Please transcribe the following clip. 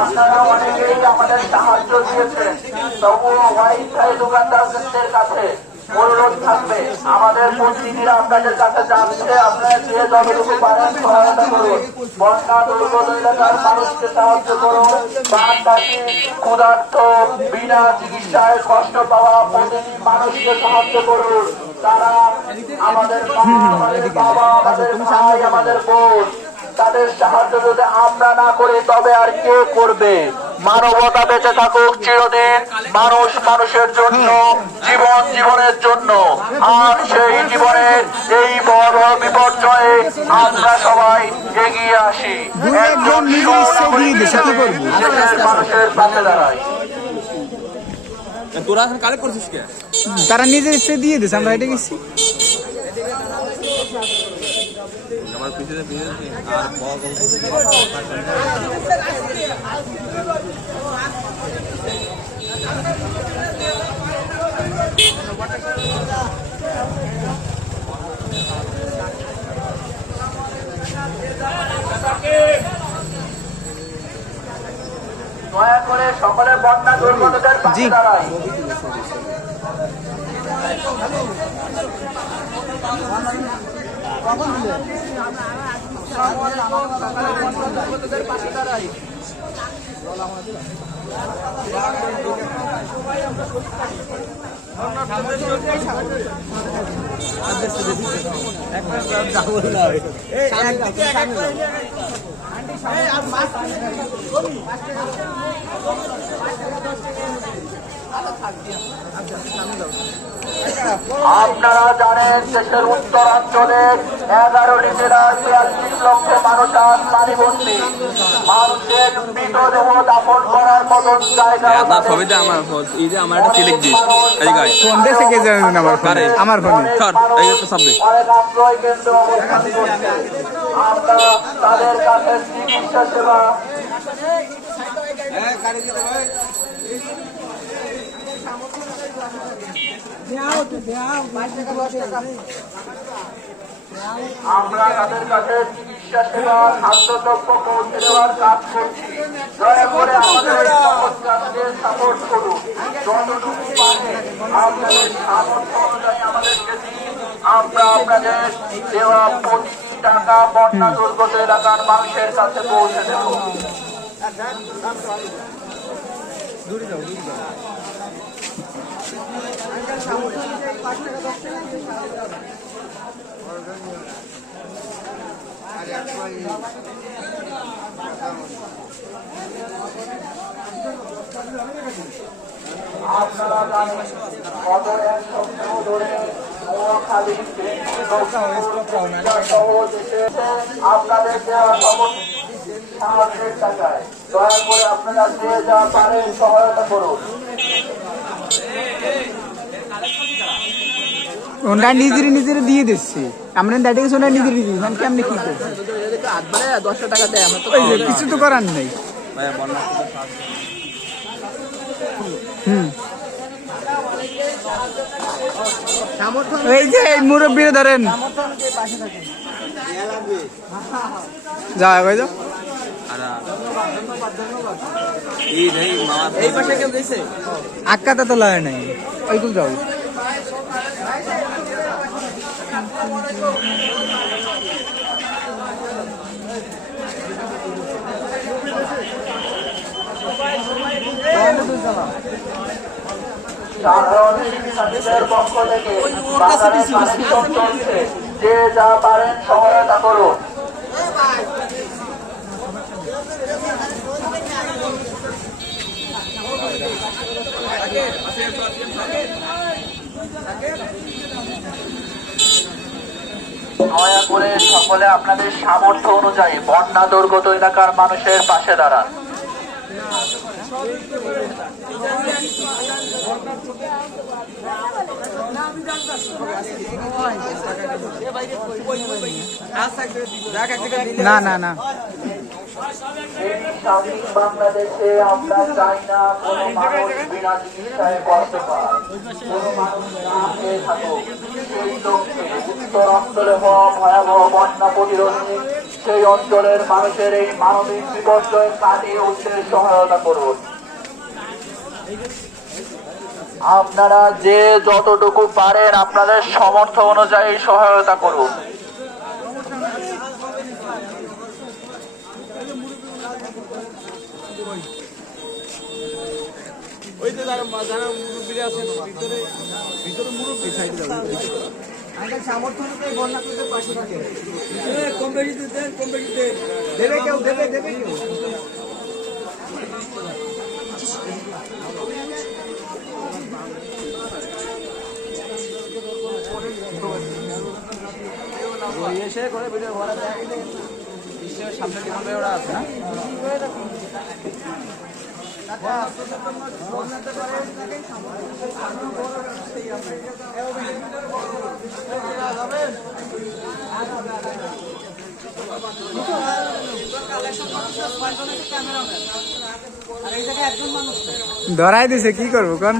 আপনারা অনেকেই আমাদের সাহায্য দিয়েছেন, তবুও অহিংসায় দোকানদারদের কাছে অনুরোধ থাকবে, আমাদের প্রতিনিধিরা আপনাদের কাছে যাচ্ছে, আপনারা যে যতটুকু পারেন সহায়তা করুন। বন্যা দুর্গত এলাকার মানুষকে সাহায্য করুন। বানবাসী, ক্ষুধার্ত, বিনা চিকিৎসায় কষ্ট পাওয়া প্রতিটি মানুষকে সাহায্য করুন। তারা আমাদের বাবা, আমাদের ভাই, আমাদের বোন, তাদের সাহায্য যদি আমরা না করি তবে আর কে করবে? মানবতা বেঁচে থাকুক চিরদিন, মানুষ মানুষের জন্য, জীবন জীবনের জন্য। আর সেই জীবনের এই বড় বিপর্যয়ে আমরা সবাই এগিয়ে আসি, একজন মানুষের পাশে দাঁড়াই। তোরা এখন কালেক্ট করছিস কে? তারা নিজের ইচ্ছে দিয়ে দিছে, আমরা এটা গেছি। আমার পিছনে আর দয়া করে সকলের বন্যা দুর্গতদের পাশে দাঁড়াই। আপনারা জানেন দেশের উত্তরাঞ্চলের 11টি জেলার 42 লক্ষ মানুষ আজ পানিবন্দী। মানুষের মৃতদেহ দাফন করার মতন জায়গা আপনার ছবিতে আমার একটা সিলেক্ট দিস। কোন দেশে কে জানেন? আমার ফোনে অনেক আশ্রয় কেন্দ্র অবস্থান করছে। আমরা তাদের কাছে চিকিৎসা সেবা আমরা তাদের কাছে চিকিৎসা সেবা, খাদ্যদ্রব্য পৌঁছে দেওয়ার কাজ করছি। দয়া করে আমাদের কাজকে সাপোর্ট করুন। যতটুকু পারে আপনাদের সামর্থ্য অনুযায়ী আমাদেরকে দিন। আমরা আপনাদের দেওয়া প্রতিটি টাকা বন্যা দুর্গত এলাকার মানুষের কাছে পৌঁছে দেব। আপনারা জানেন গত এক সপ্তাহ ধরে নোয়াখালী আপনাদের দেওয়া সাহায্যের টাকায় দয়া করে আপনারা যে যা পারেন সহায়তা করুন। ওটা নিজের দিয়ে দিচ্ছি, আমরা দাঁড়িয়ে গেছি, ওটা নিজের দিয়ে দিচ্ছি। কেমনি কি করছি? 10 টাকা দেয়, আমরা তো কিছু তো করার নেই। এই যে মুরব্বীরা ধরেন, যাও ভাই যাও। এই পাশে কেউ দিয়েছে আক্কাটা তো লয় নাই, ওইগুলো যাও। সাধারণ শিক্ষার্থীদের পক্ষ থেকে যে যা পারেন সহায়তা করুন। দয়া করে সকলে আপনাদের সামর্থ্য অনুযায়ী বন্যা দুর্গত এলাকার মানুষের পাশে দাঁড়ান। না না না স্বাধীন বাংলাদেশে আমরা চাই না কোনো মানুষ বিনা চিকিৎসায় কষ্ট পায়, কোনো মানুষ না খেয়ে থাকুক। সেই লক্ষ্যে উত্তর অঞ্চলে হওয়া ভয়াবহ বন্যা প্রতিরোধে সেই অঞ্চলের মানুষের এই মানবিক বিপর্যয় কাটিয়ে উঠতে সহায়তা করুন। আপনারা যে যতটুকু পারেন আপনাদের সামর্থ্য অনুযায়ী সহায়তা করুন। সামর্থ্য অনুযায়ী বন্যা করতে পাশে থাকে। কম বেশি দেন, কম বেশি দেবে কেউ, দেবে কেউ। এসে করে ভিডিও ভরা যায় বিশ্বের সামনে কিভাবে ওরা আছে না ধরাই দিছে কি করবো কোন